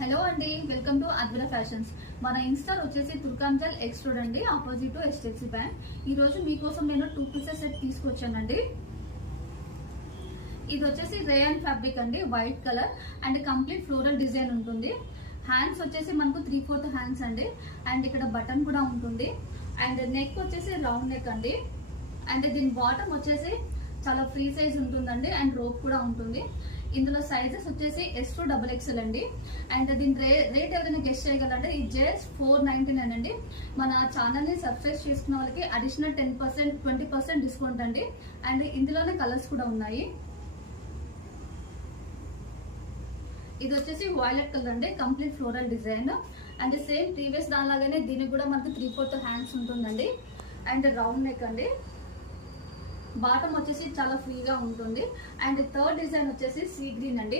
Hello అండి, welcome to అద్భుత fashions. మన ఇన్స్టాల్ వచ్చేసి తుర్కాంజల్ ఎక్స్ రోడ్ అండి, ఆపోజిట్ టు HDFC బ్యాంక్. ఈ రోజు మీకోసం నేను 2 పీసెస్ సెట్ తీసుకొచ్చానండి. ఇది వచ్చేసి రేయన్ ఫ్యాబ్రిక్ అండి, white colour and complete floral design ఉంటుంది. హ్యాండ్స్ వచ్చేసి మనకు 3/4 హ్యాండ్స్ అండి, అండ్ ఇక్కడ బటన్ కూడా ఉంటుంది. అండ్ నెక్ వచ్చేసి రౌండ్ నెక్ అండి, అండ్ దీని బాటమ్ వచ్చేసి చాలా ఫ్రీ సైజ్ ఉంటుందండి, అండ్ రోప్ కూడా ఉంటుంది. ఇందులో సైజెస్ వచ్చేసి S to XXL అండి. అండ్ దీని రేట్ ఎవరైనా గెస్ట్ చేయగలంటే ఇది జస్ట్ 499 అండి. మన ఛానల్ ని సబ్స్క్రైబ్ చేసుకున్న వాళ్ళకి అడిషనల్ 10% 20% డిస్కౌంట్ అండి. అండ్ ఇందులోనే కలర్స్ కూడా ఉన్నాయి. ఇది వచ్చేసి వైలెట్ కలర్ అండి, complete floral design. And same previous దానిలాగానే దీనికి కూడా మనకు 3/4 హ్యాండ్స్ ఉంటుందండి, అండ్ రౌండ్ నెక్ అండి. బాటమ్ వచ్చేసి చాలా ఫ్రీగా ఉంటుంది. అండ్ థర్డ్ డిజైన్ వచ్చేసి సీ గ్రీన్ అండి.